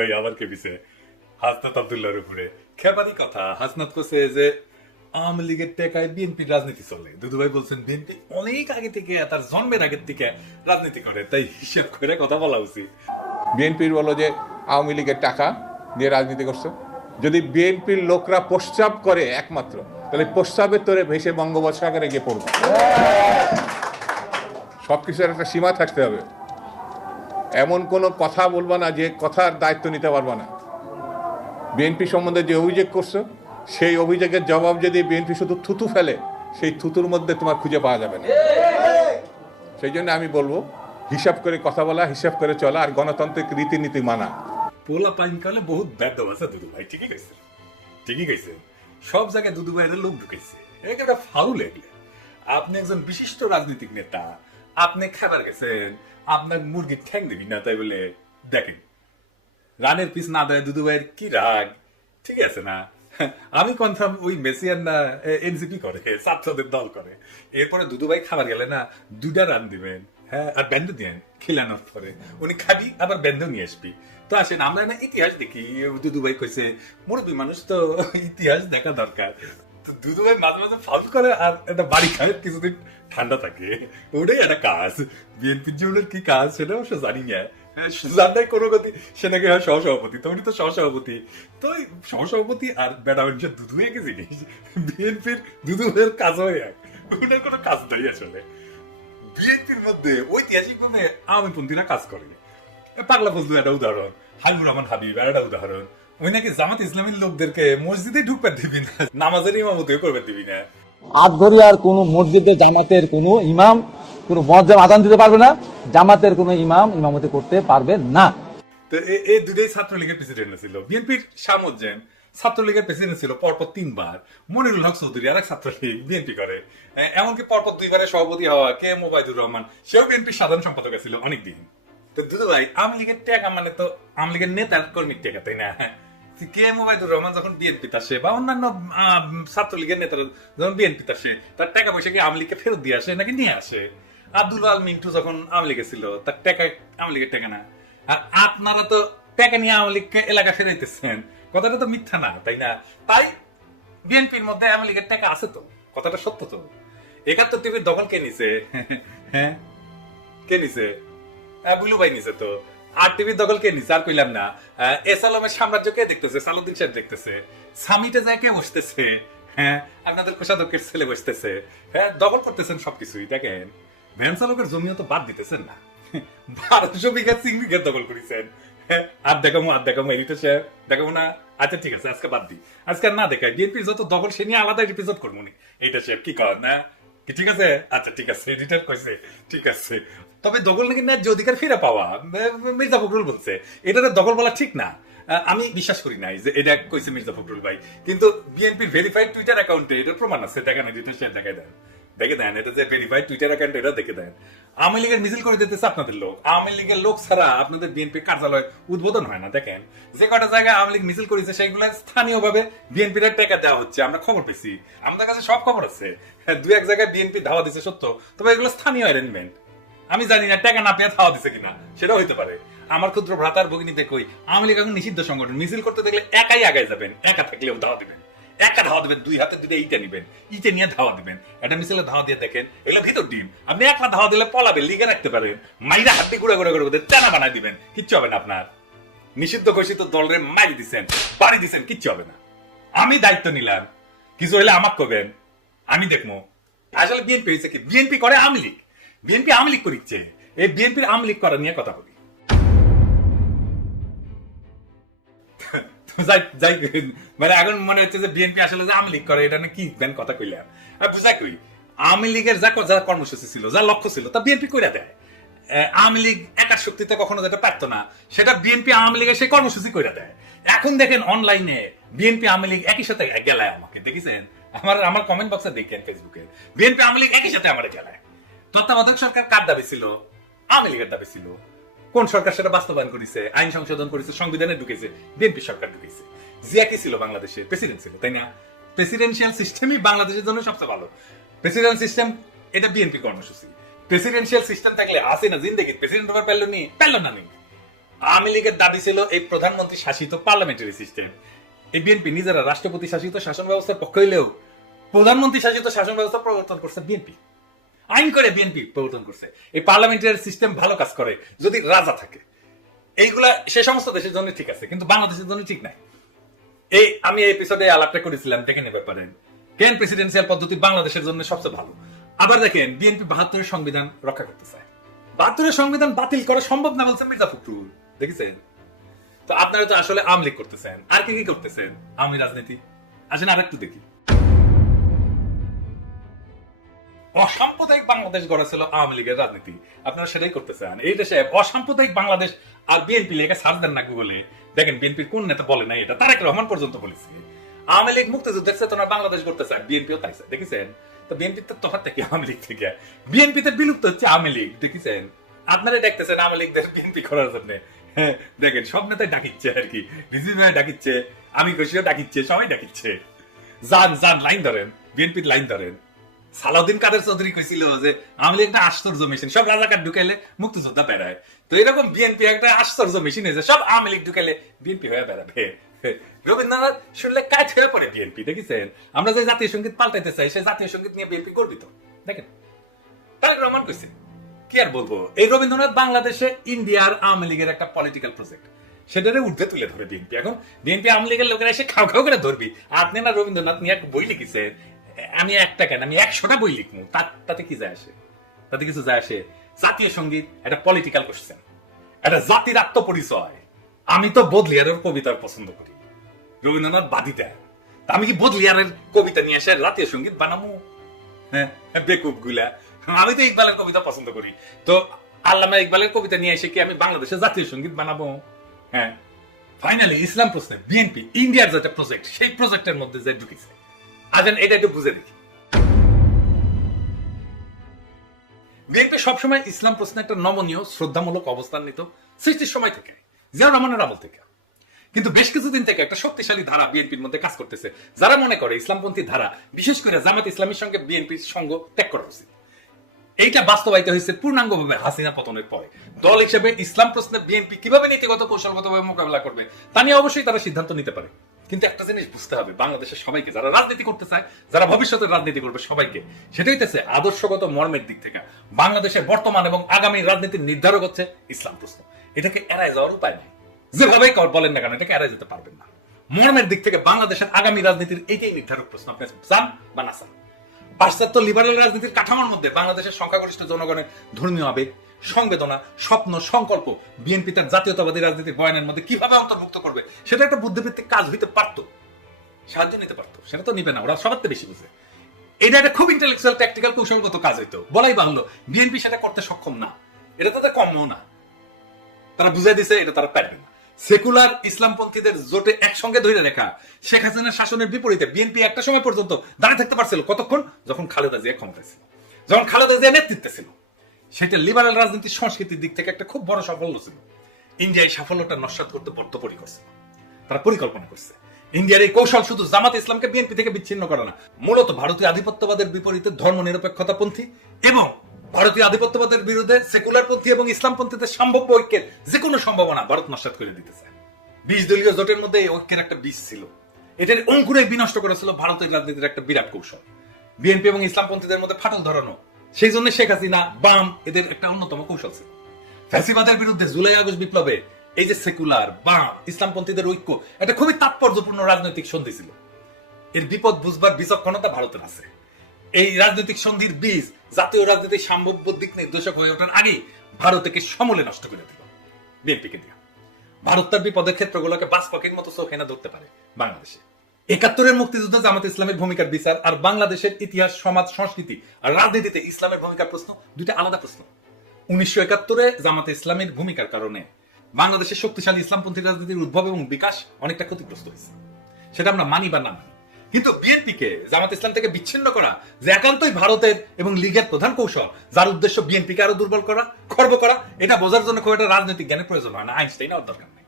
ওই কে পিছে হাসনাত উপরে খেপারি কথা হাসনাত যে আওয়ামী লীগের টেকায় বিএনপির রাজনীতি চলে দুদু ভাই বলছেন বিএনপি অনেক আগে থেকে তার জন্মের আগের থেকে রাজনীতি করে তাই হিসেব করে কথা বলা উচিত বিএনপির বলো যে আওয়ামী লীগের টাকা দিয়ে রাজনীতি করছে যদি বিএনপির লোকরা প্রস্তাব করে একমাত্র তাহলে প্রস্তাবের তোরে ভেসে বঙ্গোপসাগরে গিয়ে পড়বে সব কিছুর একটা সীমা থাকতে হবে এমন কোনো কথা বলবা না যে কথার দায়িত্ব নিতে পারবা না বিএনপি সম্বন্ধে যে অভিযোগ করছো সেই অভিযোগের জবাব যদি বিএনপি শুধু থুতু ফেলে সেই থুতুর মধ্যে তোমার খুঁজে পাওয়া যাবে না সেই জন্য আমি বলবো হিসাব করে কথা বলা হিসাব করে চলা আর গণতান্ত্রিক রীতিনীতি মানা পোলা পাইনকালে বহুত ব্যর্থ ভাষা দুদু ভাই ঠিকই কইছে ঠিকই গেছে সব জায়গায় দুদু ভাইদের লোক ঢুকেছে একটা ফাউল লাগলে আপনি একজন বিশিষ্ট রাজনৈতিক নেতা আপনি খাবার গেছেন আপনার মুরগি ঠ্যাং দিবি না তাই বলে দেখেন রানের পিস না দেয় দুদু ভাইয়ের কি রাগ ঠিক আছে না আমি কনফার্ম ওই মেসিয়ান না এনসিপি করে ছাত্রদের দল করে এরপরে দুদু ভাই খাবার গেলে না দুটা রান দিবেন হ্যাঁ আর ব্যান্ডও দিয়ে খিলানোর পরে উনি খাবি আবার ব্যান্ডও নিয়ে আসবি তো আসেন আমরা না ইতিহাস দেখি দুদু ভাই কইছে মুরব্বী মানুষ তো ইতিহাস দেখা দরকার তো ভাই মাঝে মাঝে করে আর বাড়ি খায় কিছুদিন ঠান্ডা থাকে ওটাই একটা কাজ বিএনপির জীবনের কি কাজ সেটা অবশ্য জানি না হ্যাঁ, কোনো গতি সে নাকি হয় সহসভাপতি তো সহসভাপতি তো সহসভাপতি আর দুধু একই জিনিস বিএনপির কাজ হয় এক কোনো কাজ নেই আসলে বিএনপির মধ্যে ঐতিহাসিকভাবে আওয়ামী পন্থীরা কাজ করে পাগলা ফজলু একটা উদাহরণ হাবিবুর রহমান হাবিব একটা উদাহরণ ওই নাকি জামাত ইসলামের লোকদেরকে মসজিদে ঢুকবার দিবি না নামাজের করবার দিবি না মসজিদে জামাতের কোন ইমাম কোন মজ্জাম আদান দিতে পারবে না জামাতের কোন ইমাম ইমামতি করতে পারবে না তো এই দুটোই ছাত্রলীগের প্রেসিডেন্ট ছিল বিএনপির ছাত্রলীগের প্রেসিডেন্ট ছিল পরপর তিনবার মনিরুল হক চৌধুরী ছাত্রলীগ বিএনপি করে এমনকি পরপর দুইবারে সভাপতি হওয়া কে মোবাইদুর রহমান সেও বিএনপির সাধারণ সম্পাদক ছিল অনেকদিন তো দুদু ভাই আওয়ামী লীগের ট্যাগ মানে তো আওয়ামী লীগের নেতার কর্মীর ট্যাগ তাই না কে রহমান যখন আসে বা অন্যান্য ছাত্রলীগের নেতারা যখন আসে তার টাকা পয়সা কি আমলিকে ফেরত দিয়ে আসে নাকি নিয়ে আসে আব্দুল আল মিন্টু যখন ছিল তার টাকা টাকা না আর আপনারা তো টাকা নিয়ে এলাকা ফেরাইতেছেন কথাটা তো মিথ্যা না তাই না তাই বিএনপির মধ্যে আমলিকের টাকা আছে তো কথাটা সত্য তো একাত্তর টিভির দখল কে নিছে হ্যাঁ কে নিছে বুলু ভাই নিছে তো আর টিভির দখল কে নিচ্ছে আর কইলাম না এস আলমের সাম্রাজ্য দেখতেছে সালুদ্দিন সাহেব দেখতেছে সামিটে যায় কে বসতেছে হ্যাঁ আপনাদের কোষাধ্যক্ষের ছেলে বসতেছে হ্যাঁ দখল করতেছেন সবকিছুই দেখেন ভ্যান চালকের জমিও তো বাদ দিতেছেন না বারোশো বিঘা চিংড়ি ঘের দখল করেছেন হ্যাঁ, আর দেখাবো আর দেখাবো এডিটর সাহেব দেখাবো না আচ্ছা ঠিক আছে আজকে বাদ দিই আজকে না দেখাই বিএনপির যত দখল সে নিয়ে আলাদা এপিসোড করবো নি এটা সাহেব কি কর না হ্যাঁ? ঠিক আছে আচ্ছা ঠিক আছে এডিটর কইছে ঠিক আছে তবে দখল নাকি ন্যায্য অধিকার ফিরে পাওয়া মির্জা ফখরুল বলছে এটা দখল বলা ঠিক না আমি বিশ্বাস করি নাই যে এটা কইছে মির্জা ফখরুল ভাই কিন্তু বিএনপির ভেরিফাইড টুইটার অ্যাকাউন্টে এটার প্রমাণ আছে দেখেন এটা শেয়ার দেখায় দেন দেখে দেন এটা যে ভেরিফাইড টুইটার অ্যাকাউন্ট এটা দেখে দেন আওয়ামী লীগের মিছিল করে দিতেছে আপনাদের লোক আওয়ামী লীগের লোক ছাড়া আপনাদের বিএনপি কার্যালয় উদ্বোধন হয় না দেখেন যে কটা জায়গায় আওয়ামী লীগ মিছিল করেছে সেইগুলো স্থানীয়ভাবে বিএনপির টেকা দেওয়া হচ্ছে আমরা খবর পেয়েছি আমাদের কাছে সব খবর আছে হ্যাঁ, দু এক জায়গায় বিএনপি ধাওয়া দিচ্ছে সত্য তবে এগুলো স্থানীয় অ্যারেঞ্জমেন্ট আমি জানি না টাকা না পেয়ে খাওয়া দিছে কিনা সেটাও হইতে পারে আমার ক্ষুদ্র ভ্রাতার ভগিনী দেখো আওয়ামী লীগ এখন নিষিদ্ধ সংগঠন মিছিল করতে দেখলে একাই আগায় যাবেন একা থাকলেও ধাওয়া দিবেন একা ধাওয়া দিবেন দুই হাতে দুটো ইটা নিবেন ইটে নিয়ে ধাওয়া দিবেন একটা মিছিলে ধাওয়া দিয়ে দেখেন এগুলো ভিতর ডিম আপনি একলা ধাওয়া দিলে পলাবে লিগে রাখতে পারেন মাইরা হাতে ঘুরে ঘুরে ঘুরে তেনা বানাই দিবেন কিচ্ছু হবে না আপনার নিষিদ্ধ ঘোষিত দলরে মারি দিছেন বাড়ি দিছেন কিচ্ছু হবে না আমি দায়িত্ব নিলাম কিছু হইলে আমাকে কবেন আমি দেখবো আসলে বিএনপি হয়েছে কি বিএনপি করে আওয়ামী লীগ বিএনপি আওয়ামী লীগ করিচ্ছে এই বিএনপির আওয়ামী লীগ করা নিয়ে কথা বলি মানে এখন মনে হচ্ছে যে বিএনপি আসলে যে আওয়ামী লীগ করে এটা কি দেন কথা কইলাম বুঝা কই আওয়ামী লীগের যা যা কর্মসূচি ছিল যা লক্ষ্য ছিল তা বিএনপি কইরা দেয় আওয়ামী লীগ একার শক্তিতে কখনো যেটা পারতো না সেটা বিএনপি আওয়ামী লীগের সেই কর্মসূচি কইরা দেয় এখন দেখেন অনলাইনে বিএনপি আওয়ামী লীগ একই সাথে গেলায় আমাকে দেখেছেন আমার আমার কমেন্ট বক্সে দেখেন ফেসবুকে বিএনপি আওয়ামী লীগ একই সাথে আমার গেলায় তত্ত্বাবধায়ক সরকার কার দাবি ছিল আওয়ামী লীগের দাবি ছিল কোন সরকার সেটা বাস্তবায়ন করেছে আইন সংশোধন করেছে সংবিধানে ঢুকেছে বিএনপি সরকার ঢুকেছে জিয়া কি ছিল বাংলাদেশে প্রেসিডেন্ট ছিল তাই না প্রেসিডেন্সিয়াল সিস্টেমই বাংলাদেশের জন্য সবচেয়ে ভালো প্রেসিডেন্ট সিস্টেম এটা বিএনপি কর্মসূচি প্রেসিডেন্সিয়াল সিস্টেম থাকলে আসে না জিন্দগি প্রেসিডেন্ট হওয়ার পেলো নি পেলো না নি আওয়ামী লীগের দাবি ছিল এই প্রধানমন্ত্রী শাসিত পার্লামেন্টারি সিস্টেম এই বিএনপি নিজেরা রাষ্ট্রপতি শাসিত শাসন ব্যবস্থার পক্ষ হইলেও প্রধানমন্ত্রী শাসিত শাসন ব্যবস্থা প্রবর্তন করছে বিএনপি আইন করে বিএনপি প্রবর্তন করছে এই পার্লামেন্টের সিস্টেম ভালো কাজ করে যদি রাজা থাকে এইগুলা সে সমস্ত দেশের জন্য ঠিক আছে কিন্তু বাংলাদেশের জন্য ঠিক নাই এই আমি এই এপিসোডে আলাপটা করেছিলাম দেখেন নেবে পারেন কেন প্রেসিডেন্সিয়াল পদ্ধতি বাংলাদেশের জন্য সবচেয়ে ভালো আবার দেখেন বিএনপি বাহাত্তরের সংবিধান রক্ষা করতে চায় বাহাত্তরের সংবিধান বাতিল করা সম্ভব না বলছে মির্জা ফখরুল দেখেছেন তো আপনারা তো আসলে আমলিক করতেছেন আর কি কি করতেছেন আমি রাজনীতি আসেন আর একটু দেখি অসাম্প্রদায়িক বাংলাদেশ গড়া ছিল আওয়ামী লীগের রাজনীতি আপনারা সেটাই করতে চান এই দেশে অসাম্প্রদায়িক বাংলাদেশ আর বিএনপি লেগে সার্চ দেন না গুগলে দেখেন বিএনপির কোন নেতা বলে না এটা তারেক রহমান পর্যন্ত বলেছে আওয়ামী লীগ মুক্তিযুদ্ধের চেতনা বাংলাদেশ করতে চায় বিএনপিও তাই চায় দেখেছেন তো বিএনপি তো তোমার থেকে আওয়ামী লীগ থেকে বিএনপি তে বিলুপ্ত হচ্ছে আওয়ামী লীগ দেখেছেন আপনারা দেখতেছেন আওয়ামী লীগদের বিএনপি করার জন্য হ্যাঁ, দেখেন সব নেতাই ডাকিচ্ছে আর কি রিজিম ডাকিচ্ছে আমি খুশিও ডাকিচ্ছে সবাই ডাকিচ্ছে যান যান লাইন ধরেন বিএনপির লাইন ধরেন সালাউদ্দিন কাদের চৌধুরী কইছিল যে আওয়ামী লীগ একটা আশ্চর্য মেশিন সব রাজাকার ঢুকাইলে মুক্তিযোদ্ধা বেড়ায় তো এরকম বিএনপি একটা আশ্চর্য মেশিন হয়েছে সব আওয়ামী লীগ ঢুকাইলে বিএনপি হয়ে বেড়াবে রবীন্দ্রনাথ শুনলে কাজ হয়ে পড়ে বিএনপি দেখেছেন আমরা যে জাতীয় সঙ্গীত পাল্টাইতে চাই সেই জাতীয় সঙ্গীত নিয়ে বিএনপি গর্বিত দেখেন তারেক রহমান কইছে কি আর বলবো এই রবীন্দ্রনাথ বাংলাদেশে ইন্ডিয়ার আওয়ামী লীগের একটা পলিটিক্যাল প্রজেক্ট সেটারে উঠবে তুলে ধরে বিএনপি এখন বিএনপি আওয়ামী লীগের লোকেরা এসে খাও খাও করে ধরবি আপনি না রবীন্দ্রনাথ নিয়ে এক বই লিখেছে আমি একটা কেন আমি একশোটা বই লিখবো তাতে কি যায় আসে তাতে কিছু যায় আসে জাতীয় সঙ্গীত একটা পলিটিক্যাল কোশ্চেন একটা জাতির আত্মপরিচয় আমি তো বদলিয়ারের কবিতার পছন্দ করি রবীন্দ্রনাথ বাদী আমি কি বদলিয়ারের কবিতা নিয়ে আসে জাতীয় সঙ্গীত বানামু হ্যাঁ বেকুব গুলা আমি তো ইকবালের কবিতা পছন্দ করি তো আল্লামা ইকবালের কবিতা নিয়ে এসে কি আমি বাংলাদেশের জাতীয় সঙ্গীত বানাবো হ্যাঁ ফাইনালি ইসলাম প্রশ্নে বিএনপি ইন্ডিয়ার যেটা প্রজেক্ট সেই প্রজেক্টের মধ্যে যে ঢুকেছে আজান এটা একটু বুঝে দেখি বিএনপি সবসময় ইসলাম প্রশ্নে একটা নমনীয় শ্রদ্ধামূলক অবস্থান নিত সৃষ্টির সময় থেকে জিয়াউর রহমানের আমল থেকে কিন্তু বেশ কিছুদিন থেকে একটা শক্তিশালী ধারা বিএনপির মধ্যে কাজ করতেছে যারা মনে করে ইসলামপন্থী ধারা বিশেষ করে জামাত ইসলামের সঙ্গে বিএনপির সঙ্গ ত্যাগ করা উচিত এইটা বাস্তবায়িত হয়েছে পূর্ণাঙ্গভাবে হাসিনা পতনের পরে দল হিসেবে ইসলাম প্রশ্নে বিএনপি কিভাবে নীতিগত কৌশলগতভাবে মোকাবেলা করবে তা নিয়ে অবশ্যই তারা সিদ্ধান্ত নিতে পারে কিন্তু একটা জিনিস বুঝতে হবে বাংলাদেশের সবাইকে যারা রাজনীতি করতে চায় যারা ভবিষ্যতের রাজনীতি করবে সবাইকে সেটাই হচ্ছে আদর্শগত মর্মের দিক থেকে বাংলাদেশের বর্তমান এবং আগামী রাজনীতির নির্ধারক হচ্ছে ইসলাম প্রশ্ন এটাকে এড়ায় যাওয়ার উপায় নেই যেভাবেই বলেন না কেন এটাকে এড়ায় যেতে পারবেন না মর্মের দিক থেকে বাংলাদেশের আগামী রাজনীতির এটাই নির্ধারক প্রশ্ন আপনি চান বা না চান পাশ্চাত্য লিবারেল রাজনীতির কাঠামোর মধ্যে বাংলাদেশের সংখ্যাগরিষ্ঠ জনগণের ধর্মীয় আবেগ সংবেদনা স্বপ্ন সংকল্প বিএনপি তার জাতীয়তাবাদী রাজনীতির বয়ানের মধ্যে কিভাবে অন্তর্ভুক্ত করবে সেটা একটা বুদ্ধিভিত্তিক কাজ হইতে পারত সাহায্য নিতে পারতো সেটা তো নিবে না ওরা সবার বেশি বুঝে এটা একটা খুব ইন্টালেকচুয়াল প্র্যাকটিক্যাল কৌশলগত কাজ হইতো বলাই বাহুল্য বিএনপি সেটা করতে সক্ষম না এটা তাদের কমও না তারা বুঝাই দিছে এটা তারা পারবে না সেকুলার ইসলামপন্থীদের জোটে একসঙ্গে ধরে রেখা শেখ হাসিনার শাসনের বিপরীতে বিএনপি একটা সময় পর্যন্ত দাঁড়িয়ে থাকতে পারছিল কতক্ষণ যখন খালেদা জিয়া ক্ষমতায় ছিল যখন খালেদা জিয়া নেতৃত্বে ছিল সেটা লিবারাল রাজনীতির সংস্কৃতির দিক থেকে একটা খুব বড় সাফল্য ছিল ইন্ডিয়া এই সাফল্যটা নস্বাত করতে বদ্ধপরিকর ছিল তারা পরিকল্পনা করছে ইন্ডিয়ার এই কৌশল শুধু জামাত ইসলামকে বিএনপি থেকে বিচ্ছিন্ন করে না মূলত ভারতীয় আধিপত্যবাদের বিপরীতে ধর্ম নিরপেক্ষতাপন্থী এবং ভারতীয় আধিপত্যবাদের বিরুদ্ধে সেকুলারপন্থী এবং ইসলামপন্থীদের সম্ভব্য ঐক্যের যে কোনো সম্ভাবনা ভারত নস্বাত করে দিতে চায় বিশ দলীয় জোটের মধ্যে এই ঐক্যের একটা বীজ ছিল এটার অঙ্কুরে বিনষ্ট করেছিল ভারতের রাজনীতির একটা বিরাট কৌশল বিএনপি এবং ইসলামপন্থীদের মধ্যে ফাটল ধরানো সেই জন্য শেখ হাসিনা বাম এদের একটা অন্যতম কৌশল ছিল ফ্যাসিবাদের বিরুদ্ধে জুলাই আগস্ট বিপ্লবে এই যে সেকুলার বাম ইসলামপন্থীদের ঐক্য এটা খুবই তাৎপর্যপূর্ণ রাজনৈতিক সন্ধি ছিল এর বিপদ বুঝবার বিচক্ষণতা ভারতের আছে এই রাজনৈতিক সন্ধির বীজ জাতীয় রাজনীতির সম্ভাব্য দিক নির্দেশক হয়ে ওঠার আগেই ভারতকে সমলে নষ্ট করে দিল বিএনপিকে দিয়ে ভারত তার বিপদের ক্ষেত্রগুলোকে বাস পকেট মতো চোখ এনে ধরতে পারে বাংলাদেশে একাত্তরের মুক্তিযুদ্ধ জামাত ইসলামের ভূমিকার বিচার আর বাংলাদেশের ইতিহাস সমাজ সংস্কৃতি আর রাজনীতিতে ইসলামের ভূমিকার প্রশ্ন দুইটা আলাদা প্রশ্ন উনিশশো একাত্তরে জামাতে ইসলামের ভূমিকার কারণে বাংলাদেশের শক্তিশালী ইসলামপন্থী রাজনীতির উদ্ভব এবং বিকাশ অনেকটা ক্ষতিগ্রস্ত হয়েছে সেটা আমরা মানি বা না মানি কিন্তু বিএনপিকে জামাত ইসলাম থেকে বিচ্ছিন্ন করা যে একান্তই ভারতের এবং লীগের প্রধান কৌশল যার উদ্দেশ্য বিএনপিকে আরো দুর্বল করা খর্ব করা এটা বোঝার জন্য খুব একটা রাজনৈতিক জ্ঞানের প্রয়োজন হয় না আইনস্টাইন আর দরকার নেই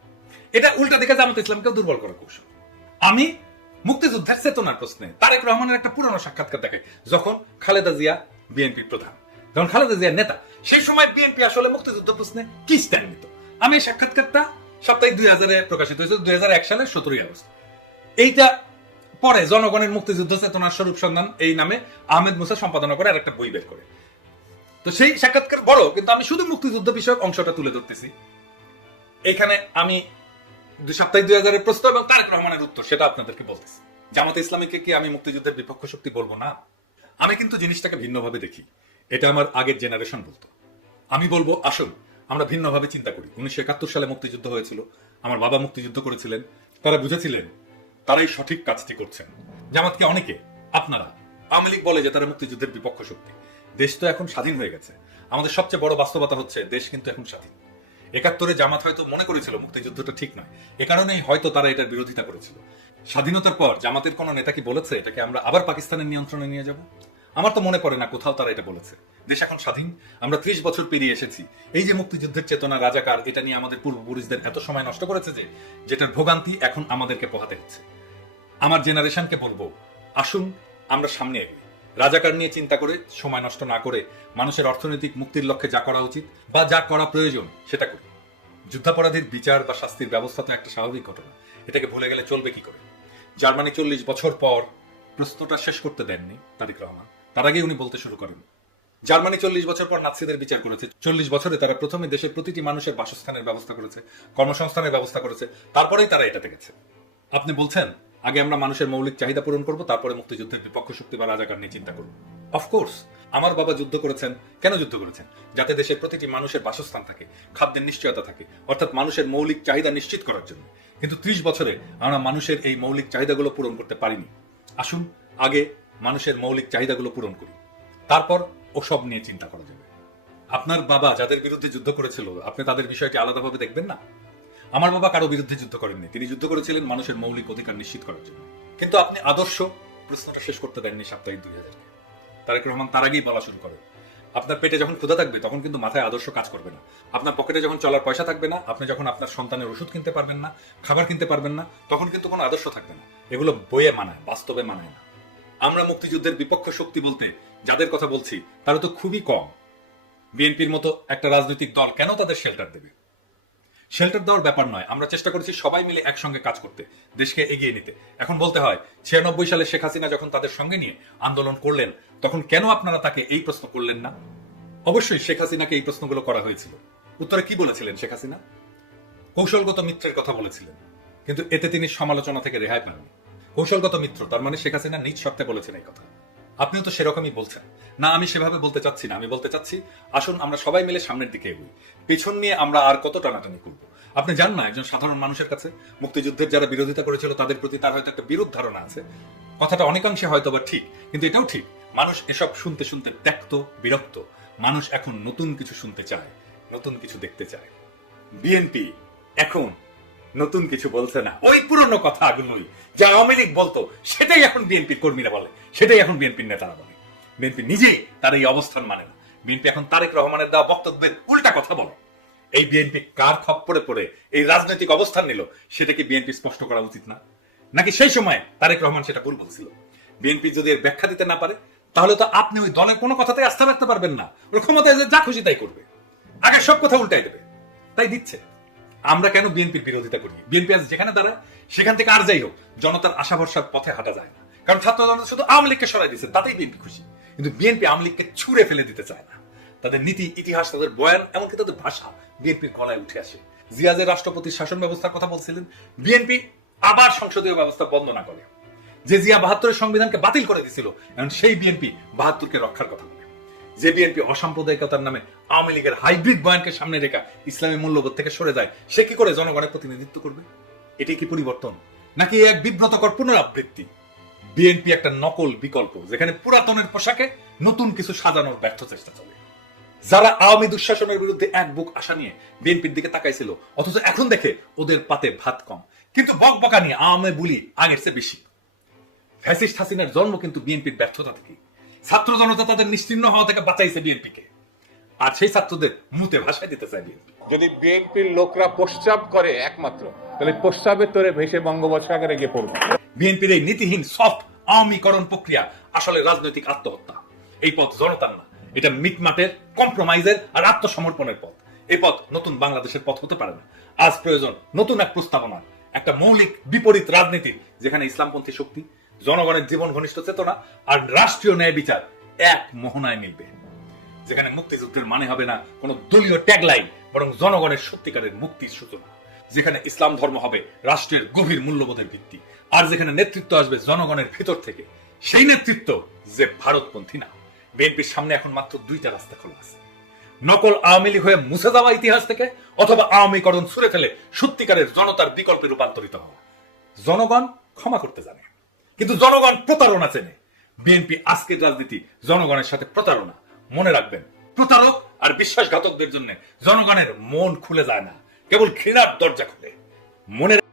এটা উল্টা দিকে জামাত ইসলামকে দুর্বল করা কৌশল আমি মুক্তিযোদ্ধার চেতনার প্রশ্নে তারেক রহমানের একটা পুরনো সাক্ষাৎকার দেখে যখন খালেদা জিয়া বিএনপি প্রধান যখন খালেদা জিয়ার নেতা সেই সময় বিএনপি আসলে মুক্তিযুদ্ধ প্রশ্নে কি স্ট্যান্ড নিত আমি সাক্ষাৎকারটা সপ্তাহে দুই হাজারে প্রকাশিত হয়েছে দুই হাজার এক সালের সতেরোই আগস্ট এইটা পরে জনগণের মুক্তিযুদ্ধ চেতনার স্বরূপ সন্ধান এই নামে আহমেদ মুসা সম্পাদনা করে আর একটা বই বের করে তো সেই সাক্ষাৎকার বড় কিন্তু আমি শুধু মুক্তিযুদ্ধ বিষয়ক অংশটা তুলে ধরতেছি এখানে আমি সাপ্তাহিক দুই হাজারের প্রশ্ন এবং তারেক রহমানের উত্তর সেটা আপনাদেরকে বলতেছি জামাত ইসলামীকে কি আমি মুক্তিযুদ্ধের বিপক্ষ শক্তি বলবো না আমি কিন্তু জিনিসটাকে ভিন্নভাবে দেখি এটা আমার আগের জেনারেশন বলতো আমি বলবো আসুন আমরা ভিন্নভাবে চিন্তা করি উনিশশো একাত্তর সালে মুক্তিযুদ্ধ হয়েছিল আমার বাবা মুক্তিযুদ্ধ করেছিলেন তারা বুঝেছিলেন তারাই সঠিক কাজটি করছেন জামাতকে অনেকে আপনারা আওয়ামী লীগ বলে যে তারা মুক্তিযুদ্ধের বিপক্ষ শক্তি দেশ তো এখন স্বাধীন হয়ে গেছে আমাদের সবচেয়ে বড় বাস্তবতা হচ্ছে দেশ কিন্তু এখন স্বাধীন একাত্তরে জামাত হয়তো মনে করেছিল মুক্তিযুদ্ধটা ঠিক নয় এ কারণেই হয়তো তারা এটার বিরোধিতা করেছিল স্বাধীনতার পর জামাতের কোনো নেতা কি বলেছে এটাকে আমরা আবার পাকিস্তানের নিয়ন্ত্রণে নিয়ে যাব আমার তো মনে পড়ে না কোথাও তারা এটা বলেছে দেশ এখন স্বাধীন আমরা ত্রিশ বছর পেরিয়ে এসেছি এই যে মুক্তিযুদ্ধের চেতনা রাজাকার এটা নিয়ে আমাদের পূর্বপুরুষদের এত সময় নষ্ট করেছে যে যেটার ভোগান্তি এখন আমাদেরকে পোহাতে হচ্ছে আমার জেনারেশনকে বলবো আসুন আমরা সামনে এগোই রাজাকার নিয়ে চিন্তা করে সময় নষ্ট না করে মানুষের অর্থনৈতিক মুক্তির লক্ষ্যে যা করা উচিত বা যা করা প্রয়োজন সেটা করি যুদ্ধাপরাধীর বিচার বা শাস্তির ব্যবস্থা তো একটা স্বাভাবিক ঘটনা এটাকে ভুলে গেলে চলবে কি করে জার্মানি চল্লিশ বছর পর প্রশ্নটা শেষ করতে দেননি তারিক রহমান তার আগেই উনি বলতে শুরু করেন জার্মানি চল্লিশ বছর পর নাৎসিদের বিচার করেছে চল্লিশ বছরে তারা প্রথমে দেশের প্রতিটি মানুষের বাসস্থানের ব্যবস্থা করেছে কর্মসংস্থানের ব্যবস্থা করেছে তারপরেই তারা এটাতে গেছে আপনি বলছেন আগে আমরা মানুষের মৌলিক চাহিদা পূরণ করব তারপরে মুক্তিযুদ্ধের বিপক্ষ শক্তি বা রাজাকার নিয়ে চিন্তা করব অফকোর্স আমার বাবা যুদ্ধ করেছেন কেন যুদ্ধ করেছেন যাতে দেশের প্রতিটি মানুষের বাসস্থান থাকে খাদ্যের নিশ্চয়তা থাকে অর্থাৎ মানুষের মৌলিক চাহিদা নিশ্চিত করার জন্য কিন্তু ত্রিশ বছরে আমরা মানুষের এই মৌলিক চাহিদাগুলো পূরণ করতে পারিনি আসুন আগে মানুষের মৌলিক চাহিদাগুলো পূরণ করি তারপর ওসব নিয়ে চিন্তা করা যাবে আপনার বাবা যাদের বিরুদ্ধে যুদ্ধ করেছিল আপনি তাদের বিষয়টি আলাদাভাবে দেখবেন না আমার বাবা কারো বিরুদ্ধে যুদ্ধ করেননি তিনি যুদ্ধ করেছিলেন মানুষের মৌলিক অধিকার নিশ্চিত করার জন্য কিন্তু আপনি আদর্শ প্রশ্নটা শেষ করতে দেননি সাপ্তাহিক দুই হাজার তারেক রহমান তার আগেই বলা শুরু করেন আপনার পেটে যখন ক্ষুধা থাকবে তখন কিন্তু মাথায় আদর্শ কাজ করবে না আপনার পকেটে যখন চলার পয়সা থাকবে না আপনি যখন আপনার সন্তানের ওষুধ কিনতে পারবেন না খাবার কিনতে পারবেন না তখন কিন্তু কোনো আদর্শ থাকবে না এগুলো বইয়ে মানায় বাস্তবে মানায় না আমরা মুক্তিযুদ্ধের বিপক্ষ শক্তি বলতে যাদের কথা বলছি তারা তো খুবই কম বিএনপির মতো একটা রাজনৈতিক দল কেন তাদের শেল্টার দেবে শেল্টার দেওয়ার ব্যাপার নয় আমরা চেষ্টা করেছি সবাই মিলে একসঙ্গে কাজ করতে দেশকে এগিয়ে নিতে এখন বলতে হয় ছিয়ানব্বই সালে শেখ হাসিনা যখন তাদের সঙ্গে নিয়ে আন্দোলন করলেন তখন কেন আপনারা তাকে এই প্রশ্ন করলেন না অবশ্যই শেখ হাসিনাকে এই প্রশ্নগুলো করা হয়েছিল উত্তরে কি বলেছিলেন শেখ হাসিনা কৌশলগত মিত্রের কথা বলেছিলেন কিন্তু এতে তিনি সমালোচনা থেকে রেহাই পাননি কৌশলগত মিত্র তার মানে শেখ হাসিনা নিজ সত্ত্বে বলেছেন এই কথা আপনিও তো সেরকমই বলছেন না আমি সেভাবে বলতে চাচ্ছি না আমি বলতে চাচ্ছি আসুন আমরা সবাই মিলে সামনের দিকে এগুই পেছন নিয়ে আমরা আর কত টানাটানি করব আপনি জান না একজন সাধারণ মানুষের কাছে মুক্তিযুদ্ধের যারা বিরোধিতা করেছিল তাদের প্রতি তার হয়তো একটা বিরোধ ধারণা আছে কথাটা অনেকাংশে হয়তো বা ঠিক কিন্তু এটাও ঠিক মানুষ এসব শুনতে শুনতে ত্যক্ত বিরক্ত মানুষ এখন নতুন কিছু শুনতে চায় নতুন কিছু দেখতে চায় বিএনপি এখন নতুন কিছু বলছে না ওই পুরনো কথাগুলোই যা আওয়ামী লীগ বলতো সেটাই এখন বিএনপির কর্মীরা বলে সেটাই এখন বিএনপির নেতারা বলে বিএনপি নিজে তার এই অবস্থান মানে না বিএনপি এখন তারেক রহমানের দেওয়া বক্তব্যের উল্টা কথা বলে এই বিএনপি কার খপ্পরে পড়ে এই রাজনৈতিক অবস্থান নিল সেটা কি বিএনপি স্পষ্ট করা উচিত না নাকি সেই সময় তারেক রহমান সেটা ভুল বলছিল বিএনপি যদি এর ব্যাখ্যা দিতে না পারে তাহলে তো আপনি ওই দলের কোনো কথাতে আস্থা রাখতে পারবেন না ওর ক্ষমতায় যা খুশি তাই করবে আগে সব কথা উল্টাই দেবে তাই দিচ্ছে আমরা কেন বিএনপির বিরোধিতা করি বিএনপি আজ যেখানে দাঁড়ায় সেখান থেকে আর যাই হোক জনতার আশা ভরসার পথে হাঁটা যায় না কারণ ছাত্র জনতা শুধু আওয়ামী লীগকে সরাই দিচ্ছে তাতেই বিএনপি খুশি কিন্তু বিএনপি আওয়ামী লীগকে ছুঁড়ে ফেলে দিতে চায় না তাদের নীতি ইতিহাস তাদের বয়ান এমনকি তাদের ভাষা বিএনপির গলায় উঠে আসে জিয়াজের রাষ্ট্রপতি শাসন ব্যবস্থার কথা বলছিলেন বিএনপি আবার সংসদীয় ব্যবস্থা বন্ধ না করে যে জিয়া বাহাত্তরের সংবিধানকে বাতিল করে দিছিল এখন সেই বিএনপি বাহাত্তরকে রক্ষার কথা বলে যে বিএনপি অসাম্প্রদায়িকতার নামে আওয়ামী লীগের হাইব্রিড বয়ানকে সামনে রেখা ইসলামী মূল্যবোধ থেকে সরে যায় সে কি করে জনগণের প্রতিনিধিত্ব করবে এটি কি পরিবর্তন নাকি এক বিব্রতকর পুনরাবৃত্তি বিএনপি একটা নকল বিকল্প যেখানে পুরাতনের পোশাকে নতুন কিছু সাজানোর ব্যর্থ চেষ্টা চলে যারা আওয়ামী দুঃশাসনের বিরুদ্ধে এক বুক আশা নিয়ে বিএনপির দিকে তাকাইছিল অথচ এখন দেখে ওদের পাতে ভাত কম কিন্তু বক বকা নিয়ে আওয়ামী বুলি আগের চেয়ে বেশি ফ্যাসিস্ট হাসিনার জন্ম কিন্তু বিএনপির ব্যর্থতা থেকেই ছাত্র জনতা তাদের নিশ্চিন্ন হওয়া থেকে বাঁচাইছে বিএনপিকে আর সেই ছাত্রদের মুতে ভাষায় দিতে চাই যদি বিএনপির লোকরা পশ্চাপ করে একমাত্র তাহলে পশ্চাপের তোরে ভেসে বঙ্গোপসাগরে গিয়ে পড়বে বিএনপির এই নীতিহীন সফট আওয়ামীকরণ প্রক্রিয়া আসলে রাজনৈতিক আত্মহত্যা এই পথ জনতার না এটা মিটমাটের কম্প্রোমাইজের আর আত্মসমর্পণের পথ এই পথ নতুন বাংলাদেশের পথ হতে পারে না আজ প্রয়োজন নতুন এক প্রস্তাবনা একটা মৌলিক বিপরীত রাজনীতি যেখানে ইসলামপন্থী শক্তি জনগণের জীবন ঘনিষ্ঠ চেতনা আর রাষ্ট্রীয় ন্যায় বিচার এক মোহনায় মিলবে যেখানে মুক্তিযুদ্ধের মানে হবে না কোনো দলীয় ট্যাগলাইন বরং জনগণের সত্যিকারের মুক্তির সূচনা যেখানে ইসলাম ধর্ম হবে রাষ্ট্রের গভীর মূল্যবোধের ভিত্তি আর যেখানে নেতৃত্ব আসবে জনগণের ভিতর থেকে সেই নেতৃত্ব যে ভারতপন্থী না বিএনপির সামনে এখন মাত্র দুইটা রাস্তা খোলা আছে নকল আওয়ামী লীগ হয়ে মুছে যাওয়া ইতিহাস থেকে অথবা আওয়ামীকরণ ছুঁড়ে ফেলে সত্যিকারের জনতার বিকল্পে রূপান্তরিত হওয়া জনগণ ক্ষমা করতে জানে কিন্তু জনগণ প্রতারণা চেনে বিএনপি আজকের রাজনীতি জনগণের সাথে প্রতারণা মনে রাখবেন প্রতারক আর বিশ্বাসঘাতকদের জন্য জনগণের মন খুলে যায় না কেবল ঘৃণার দরজা খুলে মনে